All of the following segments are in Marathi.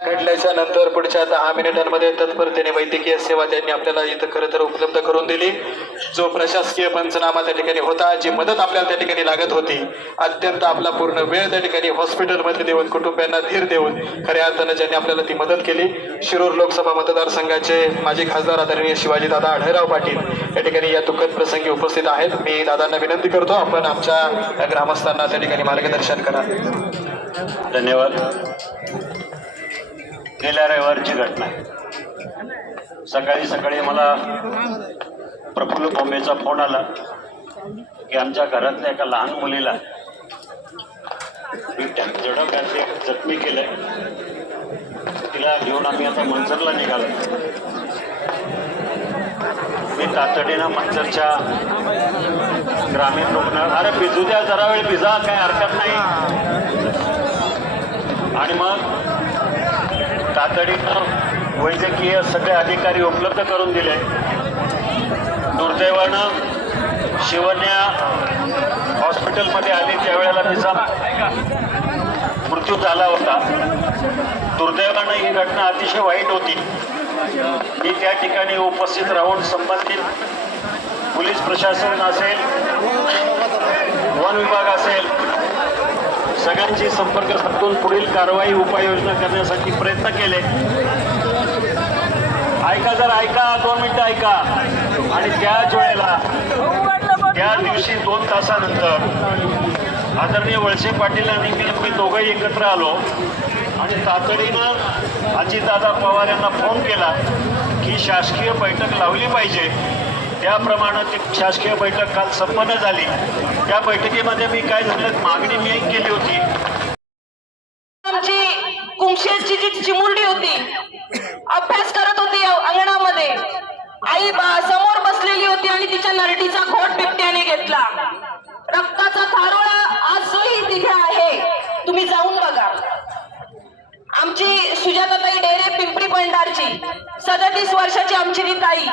घडल्याच्या नंतर पुढच्या 10 मिनिटांमध्ये तत्परतेने वैद्यकीय सेवा त्यांनी आपल्याला इथं खरं तर उपलब्ध करून दिली। जो प्रशासकीय पंचनामा त्या ठिकाणी होता, जी मदत आपल्याला त्या ठिकाणी लागत होती, अत्यंत आपला पूर्ण वेळ त्या ठिकाणी हॉस्पिटलमध्ये देऊन कुटुंबियांना धीर देऊन खऱ्या अर्थानं ज्यांनी आपल्याला ती मदत केली, शिरूर लोकसभा मतदारसंघाचे माजी खासदार आदरणीय शिवाजीदादा आढळराव पाटील या ठिकाणी या दुःखद प्रसंगी उपस्थित आहेत। मी दादांना विनंती करतो, आपण आमच्या ग्रामस्थांना त्या ठिकाणी मार्गदर्शन करा। धन्यवाद। गेल्या रविवारची घटना आहे। सकाळी सकाळी मला प्रफुल्ल बोंबेचा फोन आला की आमच्या घरातल्या एका लहान मुलीला झडप जखमी केलंय, तिला घेऊन आम्ही आता मंचरला निघालो। मी तातडीनं मंचरच्या ग्रामीण रुग्णालय, अरे भिजू द्या जरा वेळ, भिजा, काही हरकत नाही। आणि मग तातडीनं वैद्यकीय सगळे अधिकारी उपलब्ध करून दिले। दुर्दैवानं शिवन्या हॉस्पिटलमध्ये आली त्यावेळेला तिचा मृत्यू झाला होता। दुर्दैवानं ही घटना अतिशय वाईट होती। मी त्या ठिकाणी उपस्थित राहून संबंधित पोलीस प्रशासन असेल, वन विभाग असेल, सगळ्यांशी संपर्क साधून पुढील कारवाई उपाययोजना करण्यासाठी प्रयत्न केले। ऐका, जर ऐका, 2 मिनिटं ऐका। आणि त्याच वेळेला त्या दिवशी 2 तासानंतर आदरणीय वळसे पाटील आणि मी दोघंही एकत्र आलो आणि तातडीनं अजितदादा पवार यांना फोन केला की शासकीय बैठक लावली पाहिजे। त्याप्रमाणे ती शासकीय बैठक काल संपन्न झाली। त्या बैठकीमध्ये मी काय झालं, मागणी मी केली होती, आमची कुंशेची जी चिमुरडी होती, अभ्यास करत होती अंगणामध्ये, आई समोर बसलेली होती आणि तिच्या नरडीचा घोट बिबट्याने घेतला। रक्ताचा थारोळा आजही तिथे आहे, तुम्ही जाऊन बघा। आमची सुजाताताई डेरे पिंपरी पंढारची 37 वर्षाची आमची ती ताई,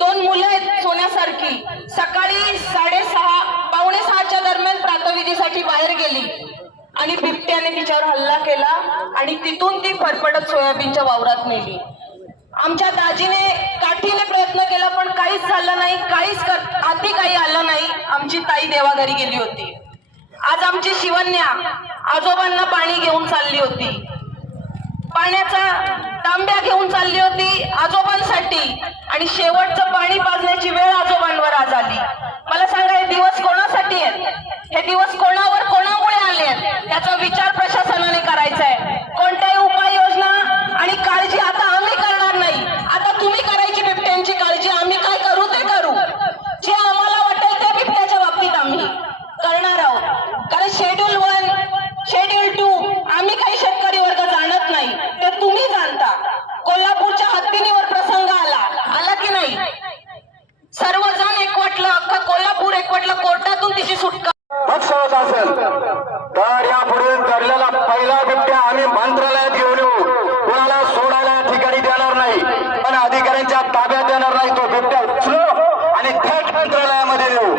2 मुलं आहेत सोन्यासारखी, सकाळी 6:30 पावणे 6च्या दरम्यान प्रातःविधीसाठी बाहेर गेली आणि बिबट्याने तिच्यावर हल्ला केला आणि तिथून ती फडफडत सोयाबीनच्या वावरात नेली। आमच्या दाजीने काठीने प्रयत्न केला पण काहीच झालं नाही, हाती काही आलं नाही। आमची ताई देवाघरी गेली होती। आज आमची शिवन्या आजोबांना पाणी घेऊन चालली होती, पाण्याचा तांब्या घेऊन चालली होती आजोबांसाठी, आणि शेवटचं पाणी पाजण्याची वेळ आजोबांवर आज आली। मला सांगा, हे दिवस कोणासाठी आहेत? हे दिवस कोणावर कोणामुळे आले आहेत? याचा विचार प्रशासनाने करायचा आहे। कोणत्याही उपाययोजना आणि काळजी आता आम्ही करणार नाही, आता तुम्ही करायची बिबट्यांची काळजी। आम्ही काय करू ते करू, जे आम्हाला वाटेल ते बिबट्याच्या बाबतीत आम्ही करणार आहोत। कारण शेड्यूल 1, शेड्यूल 2 आम्ही काही शेतकरी वर्ग जाणत नाही, ते तुम्ही जाणता। कोल्हापूरच्या हत्तीनीवर प्रसंग आला की नाही? सर्वजण एकवटलं, अख्खा कोल्हापूर एकवटलं, कोर्टातून तिची सुटका होत असेल तर यापुढे घडलेला पहिला बिबट्या आम्ही मंत्रालयात घेऊन येऊ, कोणाला सोडायला ठिकाणी देणार नाही, पण अधिकाऱ्यांच्या ताब्यात देणार नाही। तो बिबट्या उचलू आणि थेट मंत्रालयामध्ये नेऊ।